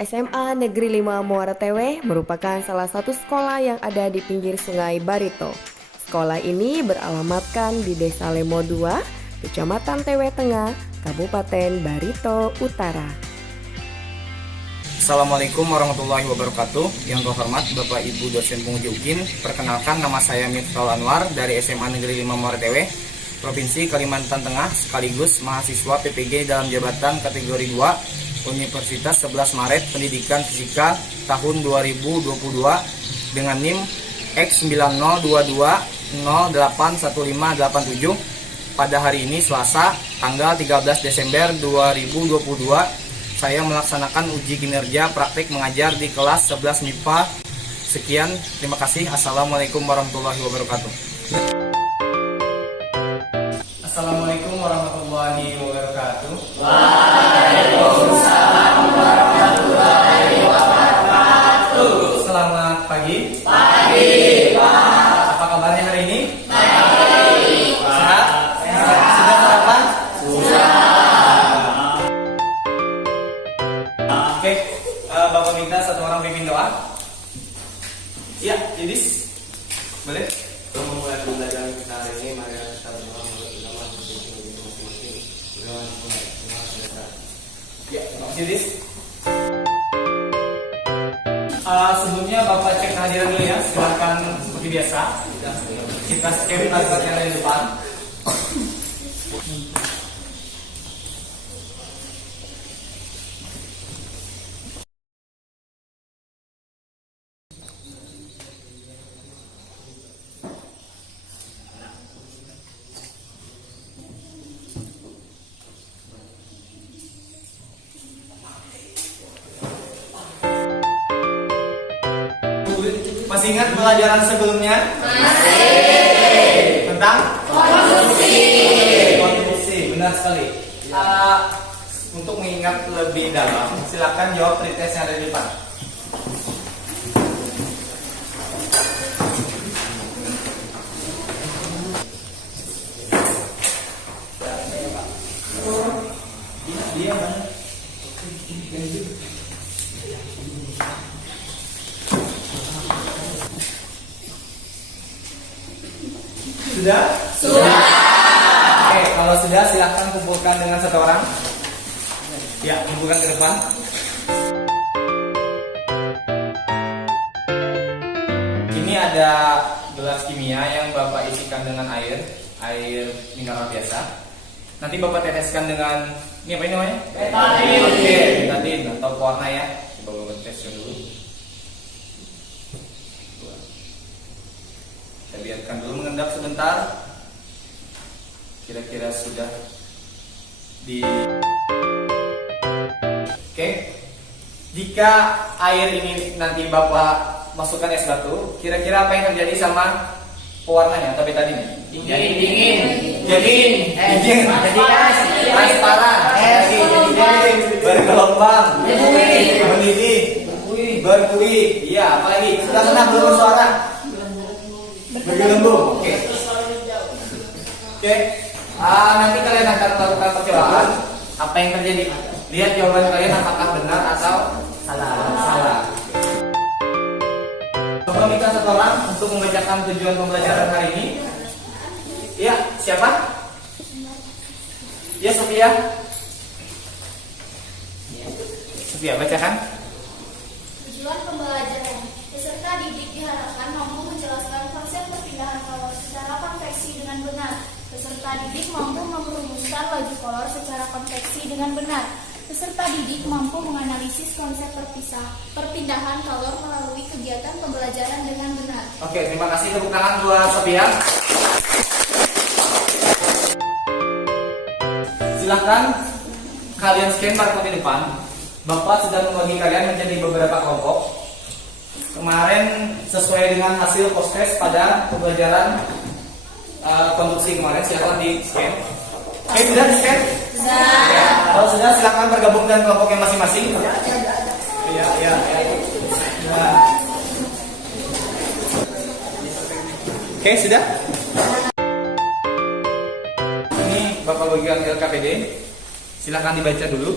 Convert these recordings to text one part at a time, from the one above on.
SMA Negeri 5 Muara Tewe merupakan salah satu sekolah yang ada di pinggir Sungai Barito. Sekolah ini beralamatkan di Desa Lemo 2, Kecamatan Tewe Tengah, Kabupaten Barito Utara. Assalamualaikum warahmatullahi wabarakatuh. Yang terhormat Bapak Ibu dosen penguji UKIN, perkenalkan nama saya Miftahul Anwar dari SMA Negeri 5 Muara Tewe, Provinsi Kalimantan Tengah, sekaligus mahasiswa PPG dalam jabatan kategori 2 Universitas 11 Maret Pendidikan Fisika tahun 2022 dengan NIM X9022081587. Pada hari ini Selasa tanggal 13 Desember 2022 saya melaksanakan uji kinerja praktik mengajar di kelas 11 MIPA. Sekian, terima kasih. Assalamualaikum warahmatullahi wabarakatuh. Assalamualaikum warahmatullahi wabarakatuh. Waalaikumsalam warahmatullahi wabarakatuh. Selamat pagi. Pagi, Pak. Apa kabarnya hari ini? Baik. Sehat? Sehat. Sudah sarapan? Sudah. Oke, Bapak minta satu orang pimpin doa. Iya, Idis. Boleh? Untuk memulai pembelajaran kita hari ini, mari kita berdoa menurut agama masing-masing. Ya, terima kasih, Idis. Sebelumnya Bapak cek kehadiran dulu ya. Silakan seperti biasa. Kita scan barcode yang ada di depan. Masih ingat pelajaran sebelumnya? Masih. Tentang? Konstruksi. Benar sekali. Untuk mengingat lebih dalam, silakan jawab pretest yang ada di depan. Dia mana? Sudah? Sudah. Oke, kalau sudah silakan kumpulkan dengan satu orang. Ya, kumpulkan ke depan. Ini ada gelas kimia yang Bapak isikan dengan air mineral biasa. Nanti Bapak teteskan dengan ini apa ini namanya? Betadine. Oke, betadine atau pewarna ya. Coba Bapak teskan dulu. Kita biarkan dulu mengendap sebentar. Kira-kira sudah di. Oke. Jika air ini nanti Bapak masukkan es batu, kira-kira apa yang terjadi sama pewarnanya atau betadine? Dingin. Jadi transparan. Bergelombang. Mendidih. Berkuih. Iya, apalagi sudah senang belum bersuara? Bergelembung. Oke. Nanti kalian akan melakukan percobaan. Apa yang terjadi? Lihat jawaban kalian apakah benar atau salah. Coba minta satu orang untuk membacakan tujuan pembelajaran hari ini. Ya, siapa? Ya, Sofia. Sofia, bacakan. Tujuan pembelajaran, peserta didik diharapkan mampu menjelaskan konsep perpindahan kolor secara konveksi dengan benar. Peserta didik mampu merumuskan laju kolor secara konveksi dengan benar. Peserta didik mampu menganalisis konsep perpindahan kolor melalui kegiatan pembelajaran dengan benar. Oke, terima kasih. Tepuk tangan buat Sofia. Silahkan kalian scan barcode di depan. Bapak sudah membagi kalian menjadi beberapa kelompok. Kemarin sesuai dengan hasil post-test pada pembelajaran konstruksi kemarin, silakan di scan. Oke, sudah di scan? Sudah. Kalau sudah, silakan bergabung dengan kelompoknya masing-masing. Ya. Oke, sudah? Ini Bapak bagian LKPD. Silakan dibaca dulu.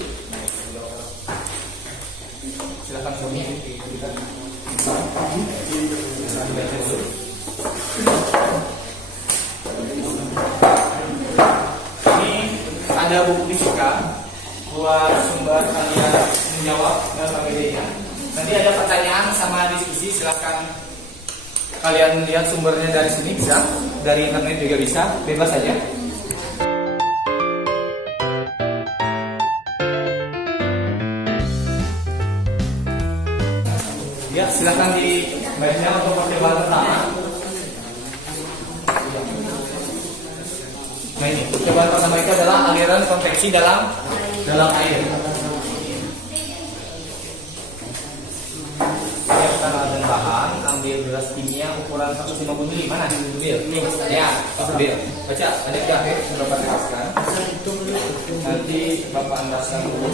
dia menjawab PPDB-nya. Nanti ada pertanyaan sama diskusi, silahkan kalian lihat sumbernya dari sini bisa, dari internet juga bisa, bebas saja. Ya, silahkan dibaca untuk percobaan pertama. Nah ini, percobaan pertama itu adalah aliran konveksi dalam air. Siapkan dan bahan, ambil gelas kimia ukuran 150 ml. Mana? Ambil. Ya, ambil. Baca, ada jahe, sudah Bapak teteskan. Nanti Bapak andaskan dulu.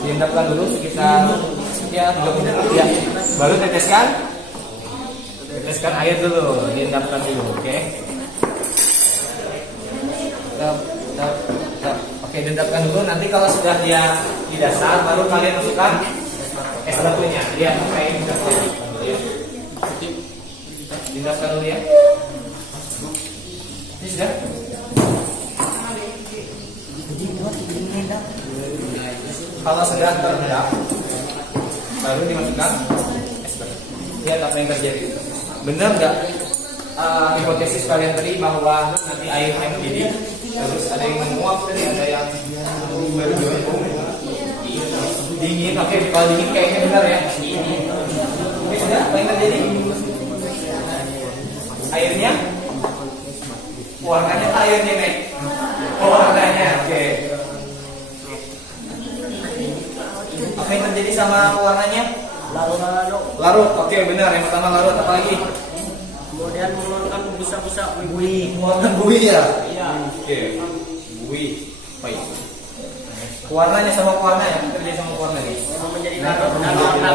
Diendapkan dulu sekitar ya 3 menit. Ya, baru teteskan. Teteskan air dulu, diendapkan dulu, oke? Oke, diendapkan dulu. Nanti kalau sudah dia di dasar, baru kalian masukkan es batunya. Lihat kayak ini diendapkan dulu ya. Ini sudah. Kalau sudah terendap, baru dimasukkan es batu. Lihat apa yang terjadi. Benar nggak hipotesis kalian tadi bahwa nanti airnya mendidih, terus ada yang menguap tadi, ada yang dingin. Oke, kalau dingin kayaknya benar ya. Oke, sudah apa yang terjadi? Airnya, warnanya airnya naik. Warnanya, oke. Apa yang terjadi sama warnanya? Larut. Oke, benar. Yang pertama larut, apa lagi? Kemudian mengeluarkan busa-busa buih. Mengeluarkan buih ya? Iya. Oke, buih. Baik. Warnanya sama warna ya? Terjadi sama warna nih. Menjadi warna oranye.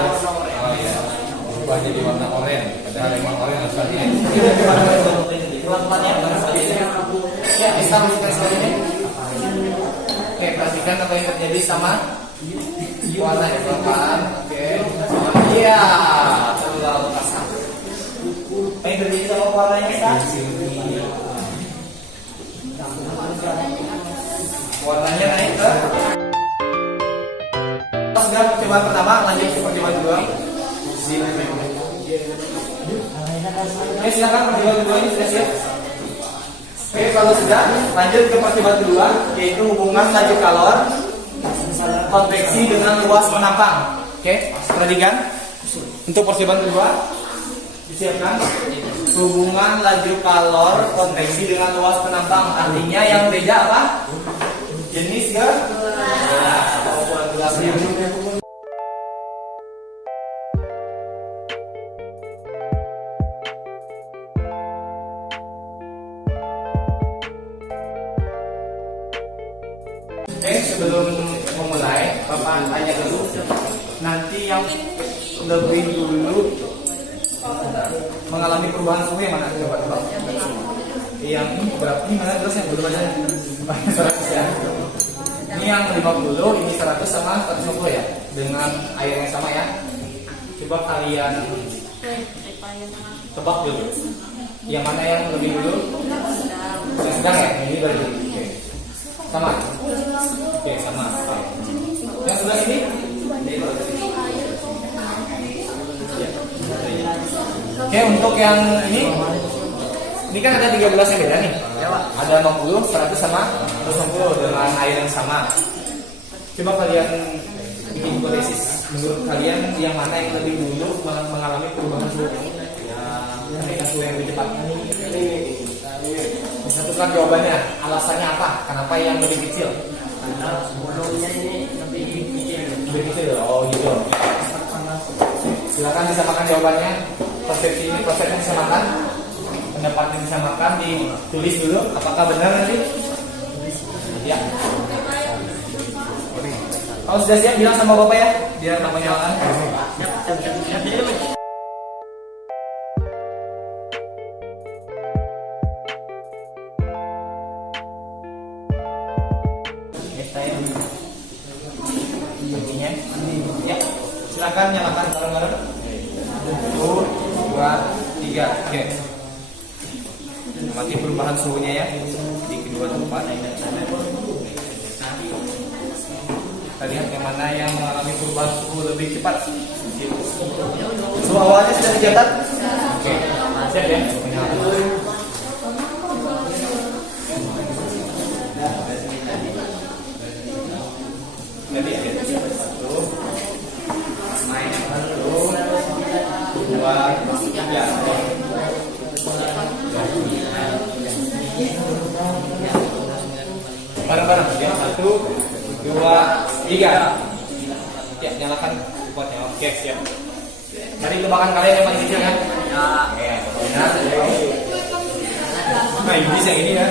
Oh iya. Berubah jadi warna oranye. Padahal emang oranye asalnya. Pelan-pelan ya, ya, bisa masukkan selanjutnya. Oke, perhatikan apa yang terjadi sama warnanya pelan-pelan. Oke. Iya. Terlalu pasang. Apa yang terjadi sama warnanya sekarang? Warnanya naik ke. Sudah percobaan pertama, lanjut ke percobaan kedua. Oke, silakan percobaan kedua ini sudah siap. Oke, kalau sudah, lanjut ke percobaan kedua, yaitu hubungan laju kalor konveksi dengan luas penampang. Oke, perhatikan. Untuk percobaan kedua, disiapkan hubungan laju kalor konveksi dengan luas penampang. Artinya yang beda apa? Jenis gelas. Sebelum memulai, Bapak tanya dulu. Nanti yang lebih dulu mengalami perubahan suhu yang mana? Coba. Yang berapa? Ini mana terus yang belum ada? 100 ya. Ini yang 50, ini 100 sama 150 ya. Dengan air yang sama ya. Coba kalian tebak dulu. Yang mana yang lebih dulu? Yang sedang ya? Ini baru. Oke. Sama. Oke, sama. Yang sebelah sini? Oke, untuk yang ini kan ada 3 gelas yang beda nih. Ada 50, 100 sama 150 dengan air yang sama. Coba kalian bikin hipotesis. Menurut kalian yang mana yang lebih dulu mengalami perubahan suhu? Kenaikan suhu yang lebih cepat. Disatukan jawabannya. Alasannya apa? Kenapa yang lebih kecil? Karena volumenya ini lebih kecil. Lebih kecil. Oh gitu. Silakan disamakan jawabannya. Persepsi ini disamakan. Pendapatnya disamakan, ditulis dulu. Apakah benar nanti? Ya. Kalau sudah siap bilang sama Bapak ya, biar Bapak nyalakan. Ya, silakan nyalakan bareng-bareng. 1, 2, 3. Oke. Amati perubahan suhunya ya di kedua tempat. Tadi lihat yang mana yang mengalami perubahan suhu lebih cepat. Suhu awalnya sudah dicatat? Oke, siap ya. Jadi satu, naik satu, dua, tiga. Bareng-bareng ya, satu, dua, tiga. Ya, nyalakan kupatnya. Oke, siap. Cari tebakan kalian yang paling kecil ya. Ya, benar. Nah, ini yang ini ya.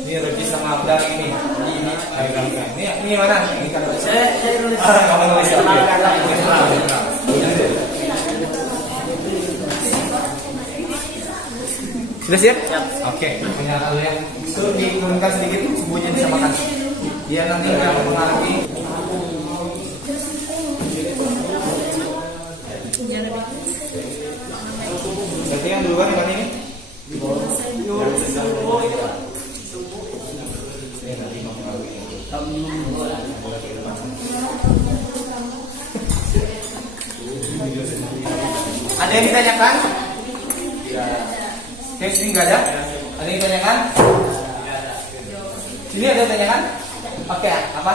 Ini Regis sama Abdar ini. Ini, ini mana? Ini kan saya nulis. Kamu nulis. Sudah siap? Siap. Oke. Punya yang itu diturunkan sedikit, suhunya disamakan. Dia nanti akan mempengaruhi. Berarti yang duluan yang mana ini? Ada yang ditanyakan? Oke, sini nggak ada? Ada yang ditanyakan? Sini ada yang ditanyakan? Oke, apa?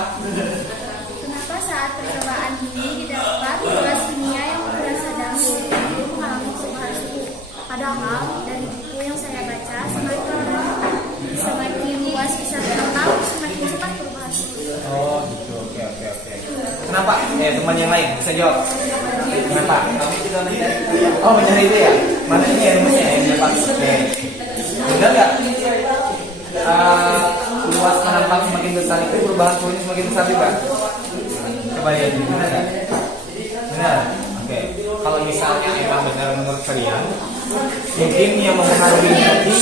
Kenapa saat percobaan ini didapat gas kimia yang berat sedang belum mengalami perubahan suhu? Padahal dari buku yang saya baca, semakin luas bisa terekam, semakin cepat perubahan suhu. Oh, gitu. Oke. Kenapa? Teman yang lain bisa jawab. Kenapa? Oh, mencari itu ya? Mana ini ya rumusnya yang dapat? Oke. Benar nggak? Luas menambah semakin besar itu perubahan suhunya semakin besar juga. Coba lihat, benar nggak? Benar. Oke. Kalau misalnya emang benar menurut kalian, mungkin yang mempengaruhi tadi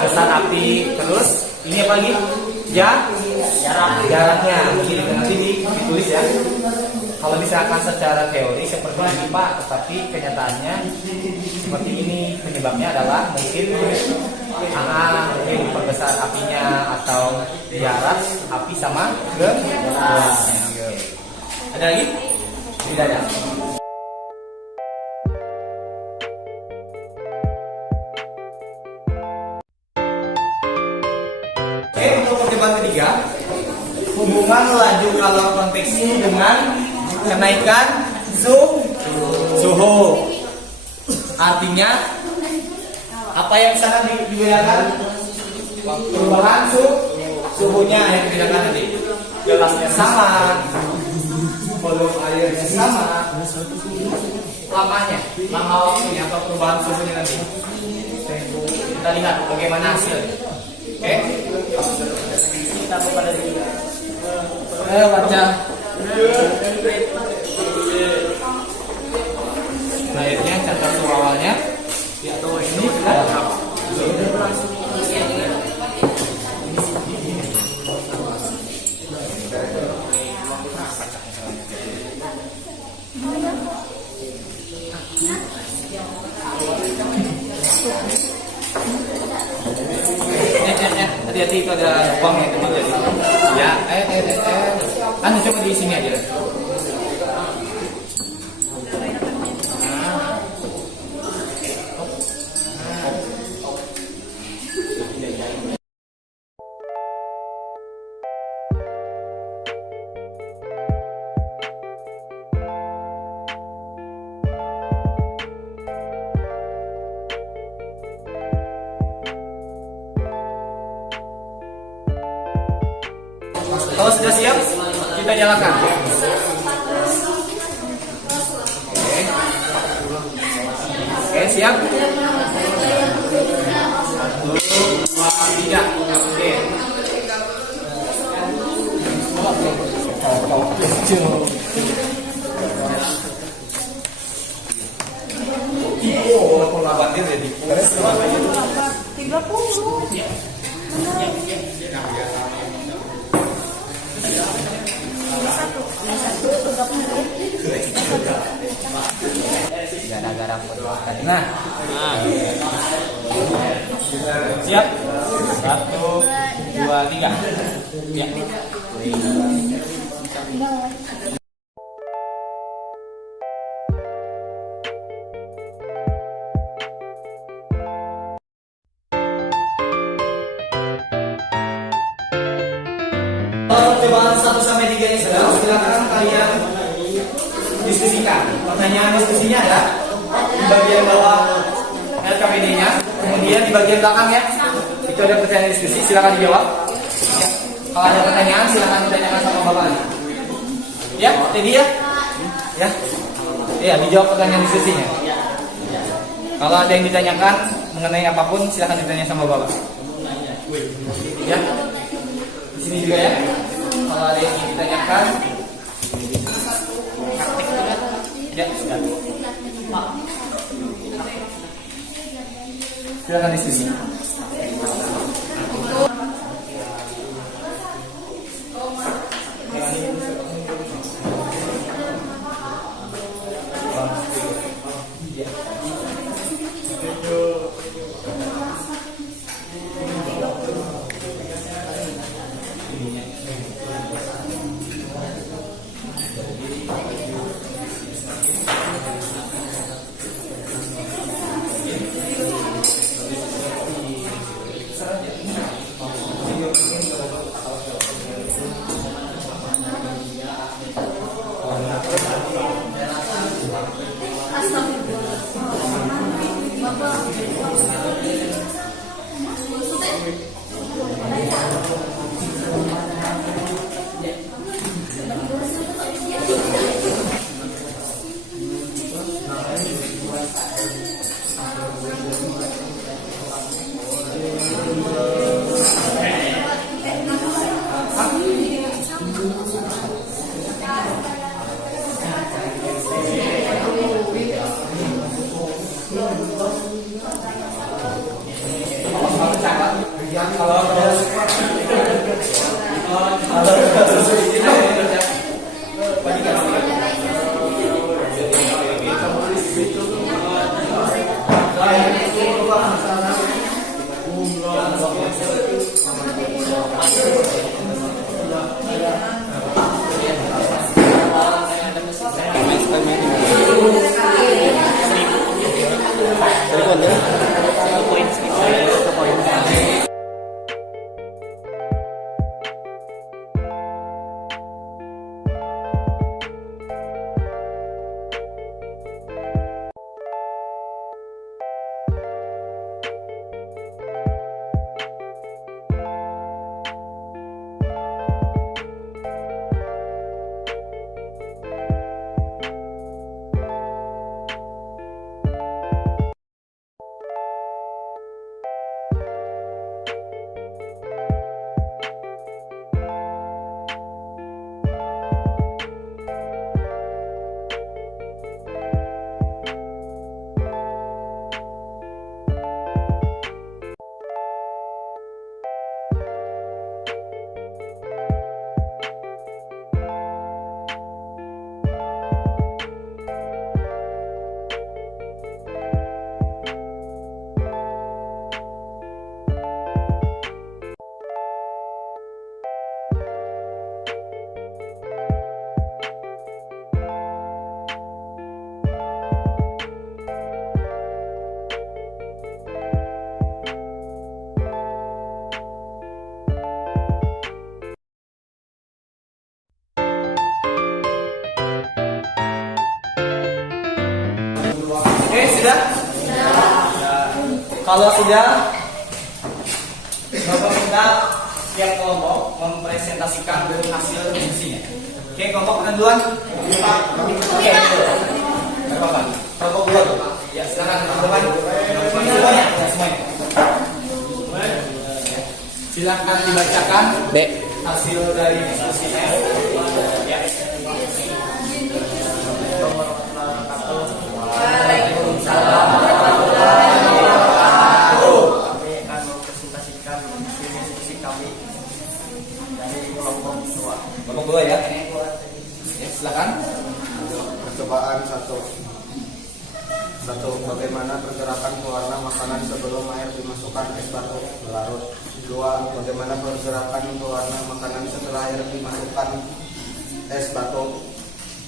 besar api, terus ini apa lagi? Jaraknya. Begini nanti ditulis ya. Kalau misalkan secara teori seperti ini Pak, tetapi kenyataannya seperti ini, penyebabnya adalah mungkin perbesar apinya atau jarak api sama gelasnya. Ada lagi? Tidak ada. Oke, untuk percobaan ketiga, hubungan laju kalor konveksi dengan kenaikan suhu. Artinya apa yang sangat dibedakan? Perubahan suhunya yang dibedakan nanti. Gelasnya sama, volume airnya sama, lama waktunya atau perubahan suhunya nanti. Kita lihat bagaimana hasilnya. Oke? Kita kepada dia. Baca. Akhirnya catat suhu awalnya. Ya, ini hati-hati itu ada lubangnya teman jadi. Ya, kan coba di sini aja. Kalau sudah siap, kita nyalakan. Oke, siap. 1, 2, 3. Oke. Oh, kalau batin jadi 30. Gara-gara perbuatan. Nah, siap. 1, 2, 3. Ya. Percobaan 1 sampai 3 ini sedang, silakan kalian diskusikan. Pertanyaan diskusinya ada di bagian bawah LKPD-nya, kemudian di bagian belakang ya. Itu ada pertanyaan diskusi, silakan dijawab. Ya. Kalau ada pertanyaan silakan ditanyakan sama bapaknya. Ya, Teddy ya? Ya. Iya, dijawab pertanyaan diskusinya. Kalau ada yang ditanyakan mengenai apapun silakan ditanya sama bapak. Ya. Di sini juga ya. Kalau ada yang ingin ditanyakan, ya sudah. Silakan diskusi. Oke, sudah? Kalau sudah, Bapak minta tiap kelompok mempresentasikan hasil diskusinya. Oke, kelompok mana duluan? Oke, Bapak. Kelompok duluan. Ya, silakan teman-teman. Semuanya, ya, semuanya. Silakan dibacakan hasil dari diskusinya. Ya. Waalaikumsalam warahmatullahi wabarakatuh. Kami akan mempresentasikan diskusi kami dari kelompok dua. Kelompok dua ya. Ya, silakan. Percobaan satu. Bagaimana pergerakan pewarna makanan sebelum air dimasukkan es batu berlarut. 2. Bagaimana pergerakan pewarna makanan setelah air dimasukkan es batu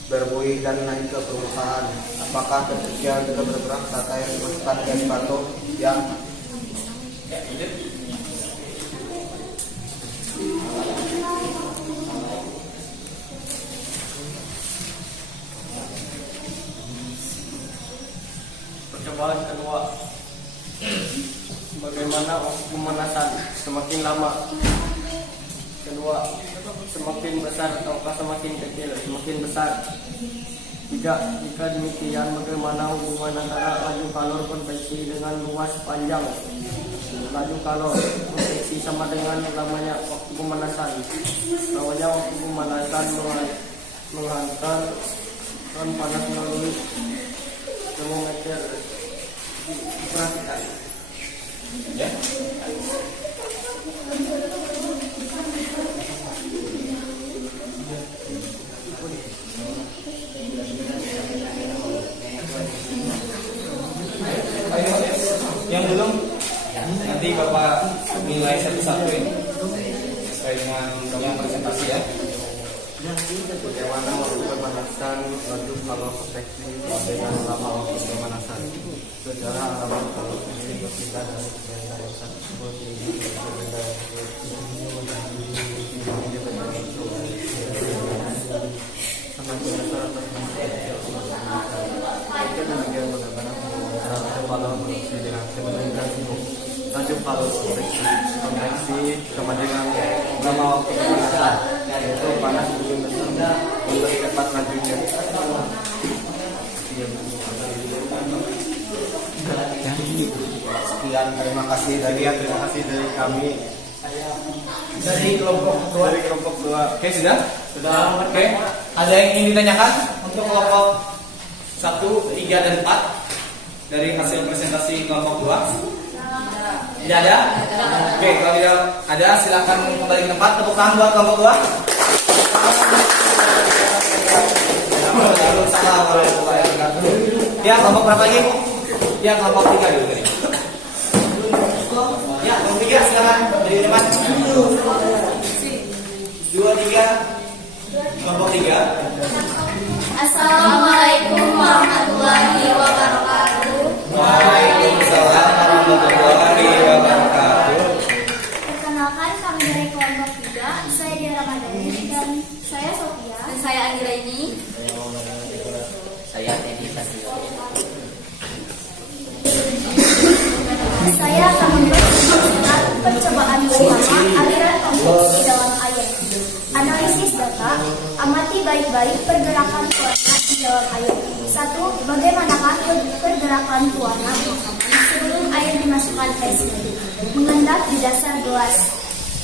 berbuih dan naik ke permukaan. Apakah ketinggian juga bergerak saat air dimasukkan ke es batu? Ya. Percobaan kedua, bagaimana waktu pemanasan semakin lama? Kedua, semakin besar ataukah semakin kecil? Semakin besar. Tiga, jika demikian bagaimana hubungan antara laju kalor konveksi dengan luas panjang laju kalor konveksi sama dengan lamanya waktu pemanasan? Lamanya waktu pemanasan menghantar panas melalui termometer. Perhatikan. Ya. Yang belum nanti Bapak nilai satu-satu ini sesuai dengan yang presentasi ya. Bagaimana waktu pemanasan laju kalor konveksi dengan lama waktu pemanasan? Sejarah halaman kalor konveksi berpindah dari benda yang satu tersebut ke benda yang semakin besar atau semakin kecil. Itu demikian bagaimana laju kalor konveksi dengan sebandingkan laju kalor konveksi sama dengan lama waktu pemanasan, yaitu panas lebih besar lebih cepat lajunya. Sekian, terima kasih dari kami Dari kelompok dua. Oke, sudah? Sudah. Oke. Ada yang ingin ditanyakan untuk kelompok 1, 3, dan 4 dari hasil presentasi kelompok 2? Tidak ada? Oke, kalau tidak ada silakan kembali ke tempat. Tepuk tangan buat kelompok 2. Waalaikumsalam warahmatullahi wabarakatuh. Ya, kelompok berapa lagi? Ya, kelompok 3 dulu tadi. Ya, kelompok 3 silakan dari depan. 2, 3. Kelompok 3. Assalamualaikum warahmatullahi wabarakatuh. Waalaikumsalam warahmatullahi wabarakatuh. Perkenalkan, kami dari kelompok 3. Saya Dia Ramadhani dan saya Sophia. Dan saya Anggira ini. Saya Teddy Satrio. Saya akan memperlihatkan percobaan bersama aliran konveksi dalam air. Analisis data, amati baik-baik pergerakan pewarna di dalam air. 1. Bagaimanakah pergerakan pewarna makanan sebelum air dimasukkan ke es batu mengendap di dasar gelas?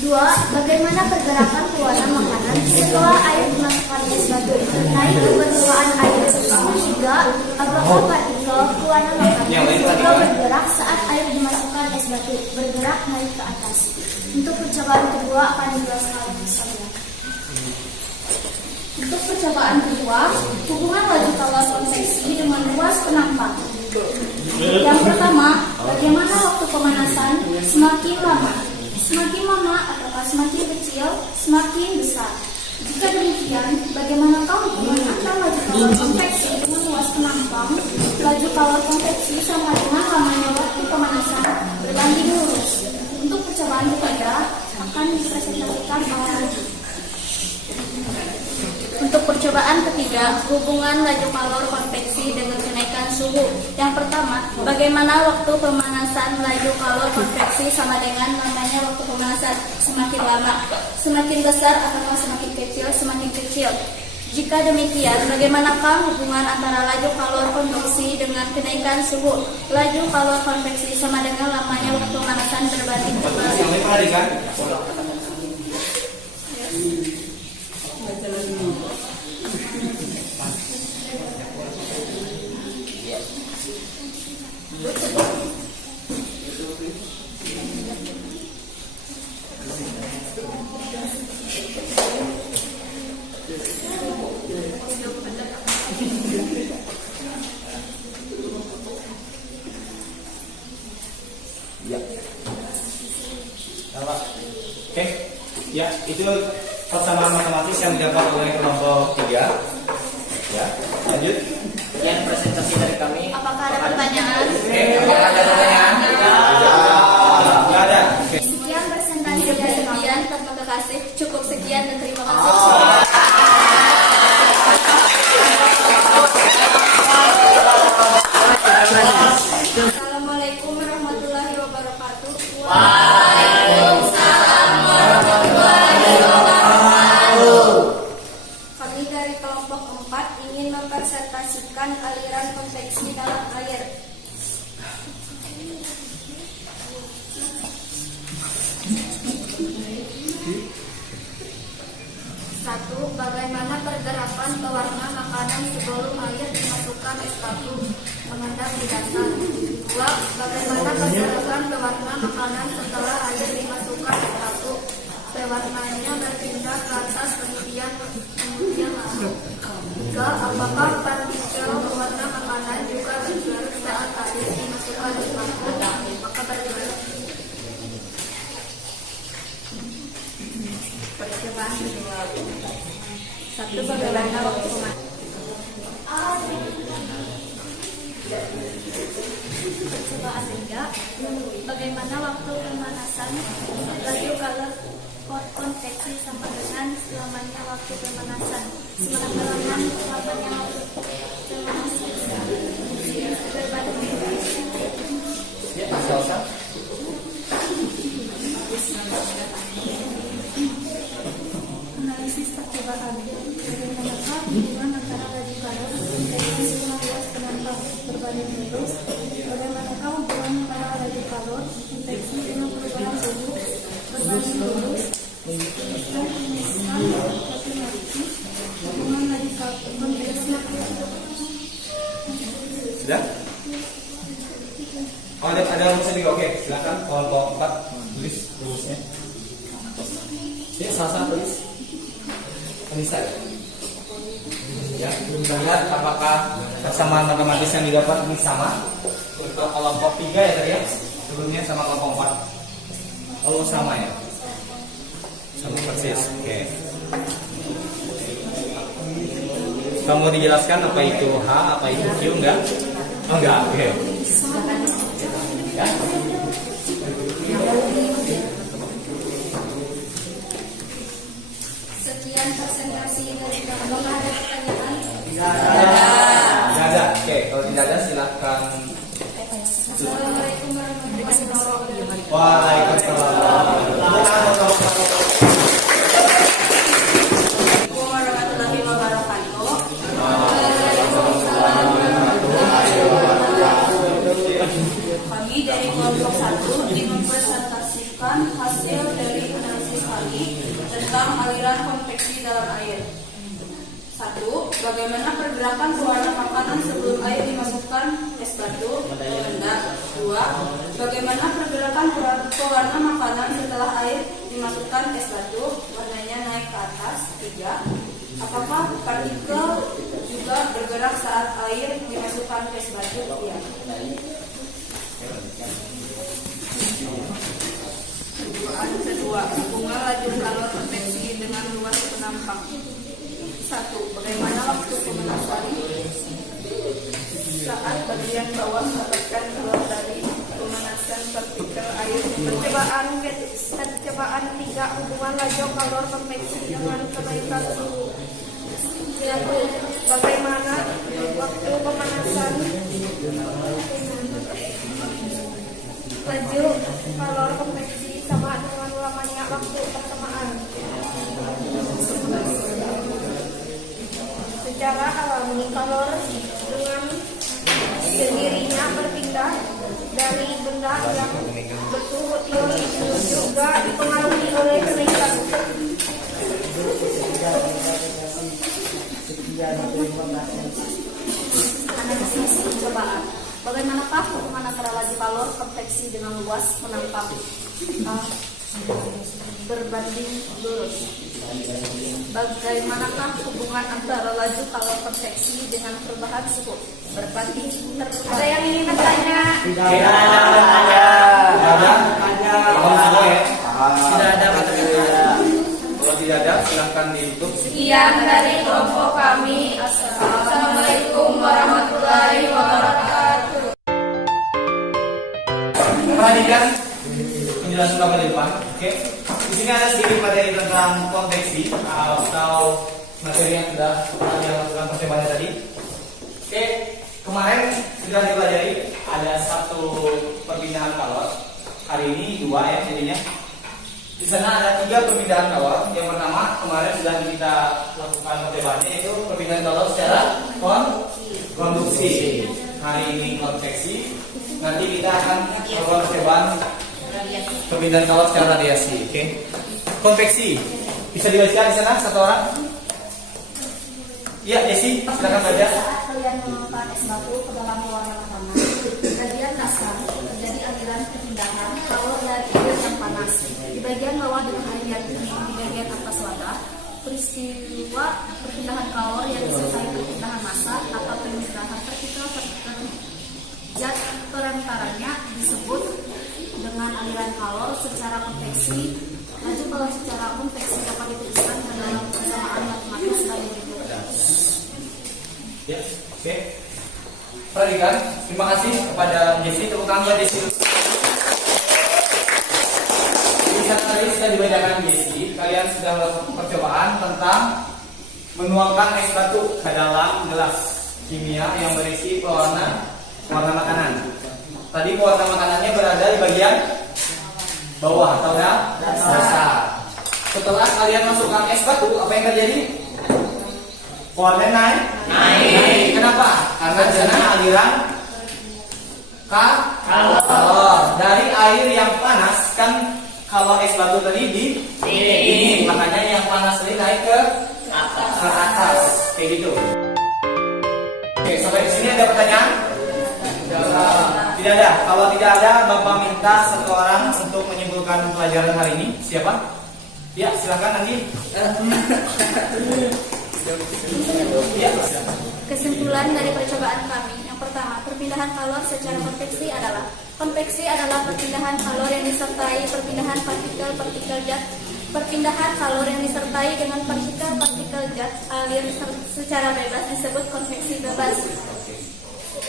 2. Bagaimana pergerakan pewarna makanan setelah air dimasukkan ke es batu naik ke permukaan air? 3. Apakah partikel pewarna makanan juga bergerak saat air dimasukkan es batu bergerak naik ke atas? Untuk percobaan kedua akan dijelaskan bersama. Untuk percobaan kedua, hubungan laju kalor konveksi dengan luas penampang. Yang pertama, bagaimana waktu pemanasan semakin lama? Semakin lama ataukah semakin kecil, semakin besar? Jika demikian, bagaimanakah hubungan antara laju kalor konveksi dengan luas penampang? Laju kalor konveksi sama dengan lamanya waktu pemanasan berbanding lurus. Untuk percobaan ketiga akan dipresentasikan oleh. Untuk percobaan ketiga, hubungan laju kalor konveksi dengan kenaikan suhu. Yang pertama, bagaimana waktu pemanasan laju kalor konveksi sama dengan lamanya waktu pemanasan? Semakin lama, semakin besar atau semakin kecil? Semakin kecil. Jika demikian, bagaimanakah hubungan antara laju kalor konveksi dengan kenaikan suhu? Laju kalor konveksi sama dengan lamanya waktu pemanasan berbanding terbalik. Kami perhatikan. Ya. Oke. Ya, itu persamaan matematis yang didapat oleh kelompok 3. Ya, lanjut. Sekian presentasi dari kami. Apakah ada pertanyaan? Oke, apakah ada pertanyaan? Tidak ada. Oke. Sekian presentasi dari kalian. Terima kasih. Cukup sekian dan terima kasih. Assalamualaikum warahmatullahi wabarakatuh. Kami dari kelompok 4 ingin mempresentasikan aliran konveksi dalam air. Satu, bagaimana pergerakan pewarna makanan sebelum air dimasukkan es batu mengendap di dasar. Dua, bagaimana pergerakan pewarna makanan setelah air dimasukkan es batu. Pewarnanya berpindah ke atas kemudian lalu. Tiga, apakah partikel pewarna makanan juga bergerak saat air dimasukkan es batu? Maka bergerak. Percobaan kedua. Satu, bagaimana waktu percobaan tiga, bagaimana waktu pemanasan laju kalau konveksi sama dengan lamanya waktu pemanasan. Lamanya waktu pemanasan berbanding. Ya, selesai. Analisis percobaan. Bagaimanakah hubungan antara laju kalor konveksi dengan luas penambang berbanding lurus? Bagaimanakah hubungan antara laju kalor konveksi dengan perubahan suhu berbanding lurus? Hubungan laju kalor konveksi. Sudah? Oh, ada rumusnya juga. Oke, silakan kelompok 4 tulis rumusnya. Ini sama-sama tulis. Bisa. Ya, kita lihat apakah persamaan matematis yang didapat ini sama untuk kelompok 3 ya tadi ya. Sebelumnya sama kelompok 4. Oh, sama ya. Sama persis. Oke. Kamu dijelaskan apa itu H, apa itu Q enggak? Oh, enggak. Oke. Ya. Sekian presentasi dari kami. Apakah ada pertanyaan? Tidak ada. Oke, kalau tidak ada silakan. Assalamualaikum warahmatullahi wabarakatuh. Waalaikumsalam. Warahmatullahi wabarakatuh. Kami dari kelompok 1 ingin mempresentasikan hasil dari analisis kami tentang aliran konveksi dalam air. 1. Bagaimana pergerakan pewarna makanan sebelum air dimasukkan es batu mengendap. 2. Bagaimana pergerakan pewarna makanan setelah air dimasukkan es batu warnanya naik ke atas. 3. Apakah partikel juga bergerak saat air dimasukkan ke es batu? Ya. Kedua, hubungan laju kalor konveksi dengan luas penampang. 1. Bagaimana waktu pemanasan saat bagian bawah mendapatkan kalor dari pemanasan partikel air? Percobaan 3. Hubungan laju kalor konveksi dengan kenaikan suhu. 1. Bagaimana waktu pemanasan laju kalor konveksi sama dengan lamanya waktu persamaan. Secara alami kalor dengan sendirinya berpindah dari benda yang bersuhu tinggi juga dipengaruhi oleh kenaikan. Analisis percobaan. Bagaimanakah hubungan antara laju kalor konveksi dengan luas penampang berbanding lurus? Bagaimanakah hubungan antara laju kalor konveksi dengan perubahan suhu berbanding lurus? Ada yang ingin bertanya? Tidak ada. Tidak ada. Kalau tidak tidak ada, silakan ditutup. Sekian dari kelompok kami. Assalamualaikum warahmatullahi wabarakatuh. Perhatikan penjelasan Bapak di depan. Oke. Di sini ada sedikit materi tentang konteksi atau materi yang sudah kita lakukan percobaan tadi. Oke. Kemarin sudah dipelajari ada satu perpindahan kalor. Hari ini 2 ya jadinya. Di sana ada 3 perpindahan kalor. Yang pertama kemarin sudah kita lakukan percobaannya yaitu perpindahan kalor secara konduksi. Hari ini konveksi. Nanti kita akan melakukan percobaan perpindahan kalor secara radiasi. Oke. Konveksi. Bisa dibaca di sana satu orang? Iya, Desi, silakan baca. Saat kalian menemukan es batu ke dalam ruangan pertama, di bagian nasab terjadi aliran perpindahan kalor dari air yang panas. Di bagian bawah dengan air yang dingin, di bagian atas wadah, peristiwa perpindahan kalor yang disertai perpindahan massa atau perpindahan partikel zat perantaranya disebut dengan aliran kalor secara konveksi. Laju kalor secara konveksi dapat dituliskan dalam persamaan matematis sebagai berikut. Ya, oke. Perhatikan, terima kasih kepada Jesse, tepuk tangan buat Jesse. Di sana tadi sudah dibacakan Jesse, kalian sudah melakukan percobaan tentang menuangkan es batu ke dalam gelas kimia yang berisi warna makanan. Tadi pewarna makanannya berada di bagian bawah atau dasar. Setelah kalian masukkan es batu, apa yang terjadi? Warna naik. Kenapa? Karena di sana aliran kalor dari air yang panas kan. Kalau es batu tadi dingin, makanya yang panas tadi naik ke atas. Kayak gitu. Oke, sampai di sini ada pertanyaan? Tidak ada. Kalau tidak ada, Bapak minta satu orang untuk menyimpulkan pelajaran hari ini. Siapa? Ya, silakan nanti. Ya. Kesimpulan dari percobaan kami. Yang pertama, perpindahan kalor secara konveksi adalah perpindahan kalor yang disertai perpindahan partikel zat. Perpindahan kalor yang disertai dengan partikel zat alir secara bebas disebut konveksi bebas.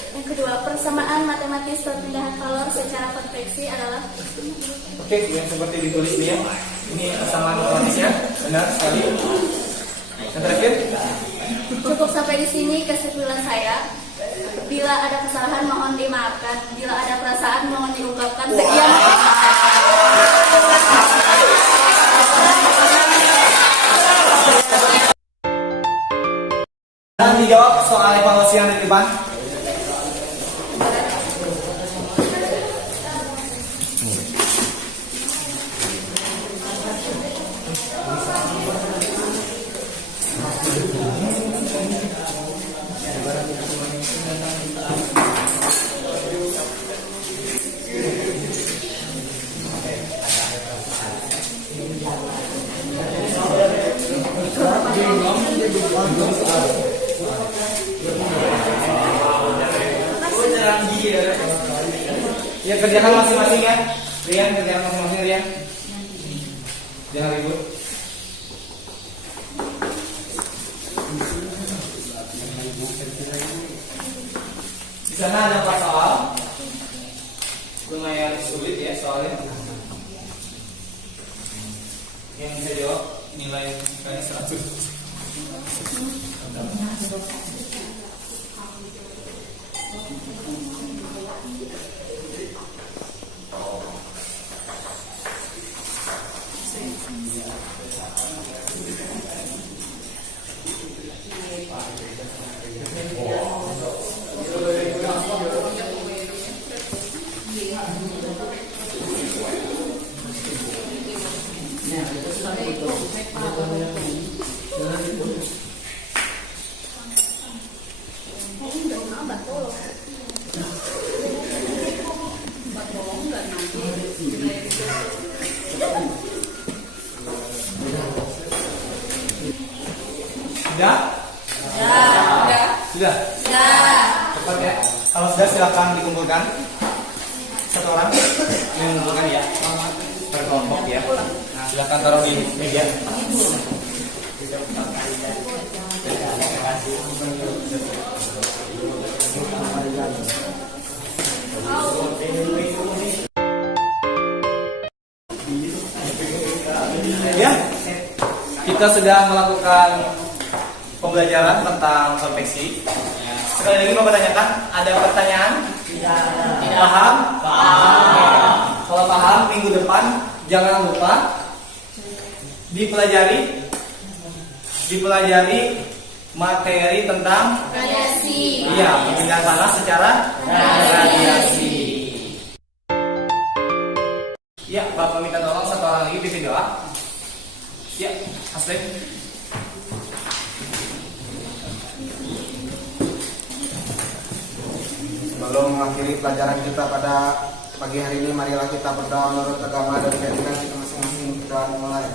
Yang kedua, persamaan matematis perpindahan kalor secara konveksi adalah Oke, yang seperti ditulis dia. Ini persamaan matematisnya, benar sekali. Yang terakhir, cukup sampai di sini kesimpulan saya. Bila ada kesalahan mohon dimaafkan, bila ada perasaan mohon diungkapkan. Sekian. dan dijawab soal evaluasi yang di depan. Ya, kerjakan masing-masing ya. Rian, kerjakan masing-masing Rian. Jangan ribut. Di sana ada 4 soal. Lumayan sulit ya soalnya. Yang bisa jawab nilai kali 100. Sudah? Sudah? Cepat ya. Kalau sudah silakan dikumpulkan. Satu orang yang mengumpulkan ya. Per kelompok ya. Nah, silakan taruh di meja. Ya, kita sedang melakukan pembelajaran tentang konveksi. Sekali lagi mau menanyakan, ada pertanyaan? Tidak. Paham? Paham. Kalau paham, minggu depan jangan lupa dipelajari materi tentang Radiasi. iya, perpindahan panas secara radiasi. Ya, Bapak minta tolong satu orang lagi pimpin doa. Ya, Asli. Sebelum mengakhiri pelajaran kita pada pagi hari ini, marilah kita berdoa menurut agama dan keyakinan kita masing-masing. Kita mulai.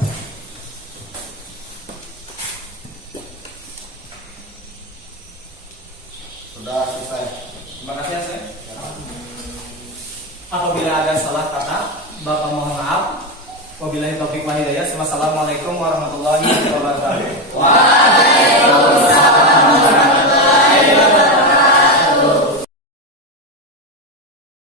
Sudah selesai. Terima kasih, Asli. Apabila ada salah kata, Bapak mohon maaf. Wabillahi taufiq wal hidayah. Wassalamualaikum warahmatullahi wabarakatuh. Waalaikumsalam.